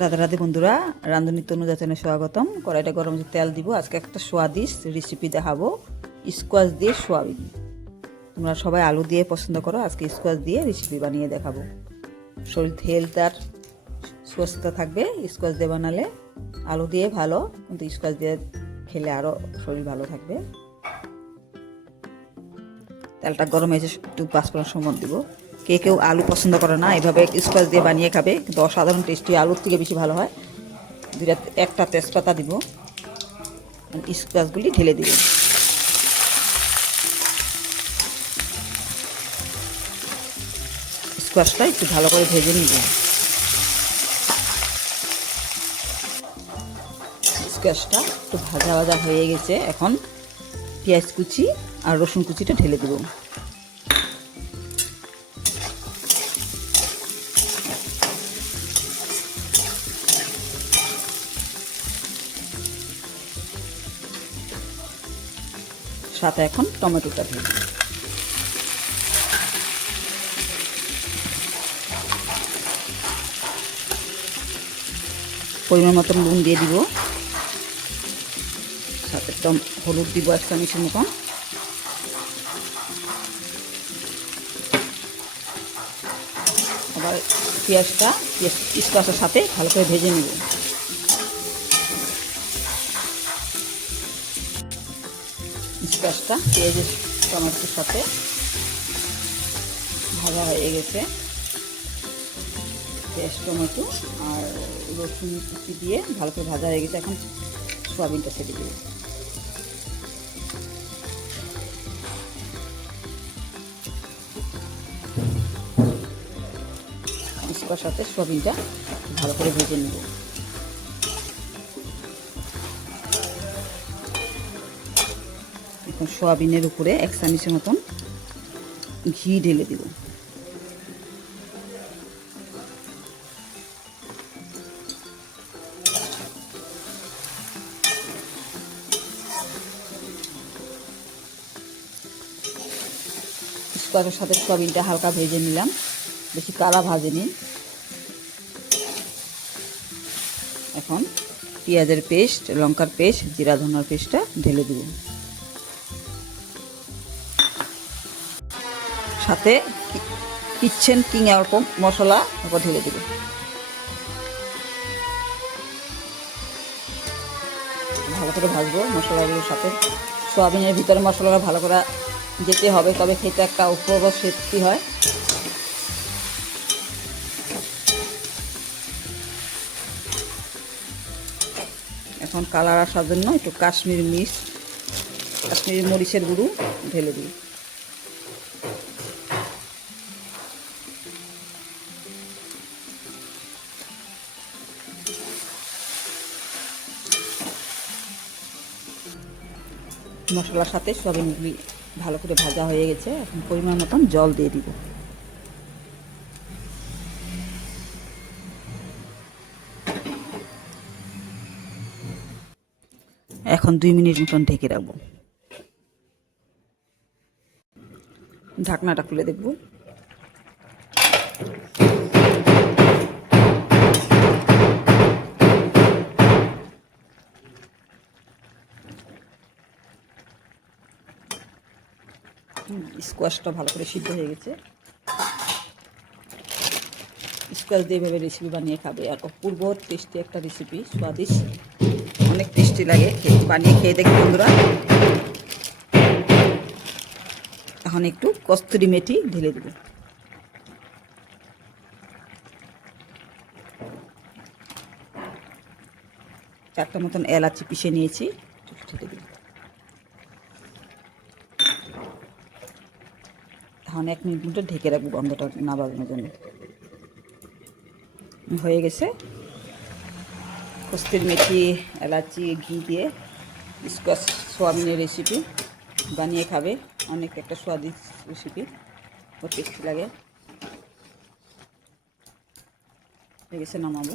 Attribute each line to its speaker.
Speaker 1: রাধে রাধে বন্ধুরা রাঁধুনি তনু যাচনে স্বাগতম। কড়াইটা গরম তেল দিব। আজকে একটা সোয়াদিস রেসিপি দেখাবো। স্কোয়াশ দিয়ে সোয়াবিন। তোমরা সবাই আলু দিয়ে পছন্দ করো, আজকে স্কোয়াশ দিয়ে রেসিপি বানিয়ে দেখাবো। শরীর হেলথ আর সুস্থ থাকবে, স্কোয়াশ দিয়ে বানালে আলু দিয়ে ভালো, কিন্তু স্কোয়াশ দিয়ে খেলে আরও শরীর ভালো থাকবে। তেলটা গরম হয়েছে, একটু পাঁচ পাঁচফোড়ন সময় দিব। কে কেউ আলু পছন্দ করে না, এভাবে স্কোয়াশ দিয়ে বানিয়ে খাবে। কিন্তু অসাধারণ টেস্টি আলুর থেকে বেশি ভালো হয়। দুটা একটা তেজপাতা দিব। স্কোয়াশগুলি ঢেলে দিব। স্কোয়াশটা একটু ভালো করে ভেজে নিব। স্কোয়াশটা একটু ভাজা ভাজা হয়ে গেছে। এখন পেঁয়াজ কুচি আর রসুন কুচিটা ঢেলে দেবো। সাথে এখন টমেটোটা দিয়ে দিই পরিমাণ মতন নুন দিয়ে দিব। সাথে টম হলুদ দিব এক চামচের মতন। আবার পেঁয়াজটা, পেঁয়াজ স্কোয়াশের সাথে ভালো করে ভেজে নেব। স্কোয়াশটা পেঁয়াজের টমেটোর সাথে ভাজা হয়ে গেছে। পেঁয়াজ, টমেটো আর রসুন কুচি দিয়ে ভালো করে ভাজা হয়ে গেছে। এখন সোয়াবিনটা ছেড়ে স্কোয়ার সাথে সোয়াবিনটা ভালো করে ভেজে নেব। এখন সোয়াবিনের উপরে এক চামচের মতন ঘি ঢেলে দিব। স্কোয়ারের সাথে সোয়াবিনটা হালকা ভেজে নিলাম। বেশি কালা ভাজে নিন এখন পেঁয়াজের পেস্ট, লঙ্কার পেস্ট, জিরা ধনার পেস্টটা ঢেলে দেব। সাথে কিচ্ছেন কিং এরকম মশলা ওপর ঢেলে দেব। ভালো করে ভাজবো মশলাগুলোর সাথে। সোয়াবিনের ভিতরে মশলাটা ভালো করে যেতে হবে, তবে খেতে একটা উপর সত্যি হয়। এখন কালার আসার জন্য একটু কাশ্মীর মির্চ, কাশ্মীরি মরিচের গুঁড়ো ঢেলে দিই। মশলার সাথে সয়াবিনগুলি ভালো করে ভাজা হয়ে গেছে। এখন পরিমাণ মতন জল দিয়ে দিব। এখন দুই মিনিট মতন ঢেকে রাখব। ঢাকনাটা খুলে দেখব। স্কোয়াশটা ভালো করে সিদ্ধ হয়ে গেছে। স্কোয়াশ দিয়ে এভাবে রেসিপি বানিয়ে খাবে। আর অপূর্ব টেস্টি একটা রেসিপি স্বাদিষ্ট, অনেক টেস্টি লাগে। বানিয়ে খেয়ে দেখি বন্ধুরা। এখন একটু কস্তুরি মেটি ঢেলে দেব। চারটা মতন এলাচি পিষে নিয়েছি। ঢেলে দেব। এখন এক মিনিট মতো ঢেকে রাখব গন্ধটা না বাজানোর জন্য। হয়ে গেছে। কস্তির মেথি, এলাচি, ঘি দিয়ে স্কোয়াশ সোয়াবিনের রেসিপি বানিয়ে খাবে। অনেক একটা স্বাদিষ্ট রেসিপি ও টেস্টি লাগে। হয়ে গেছে নামাবো।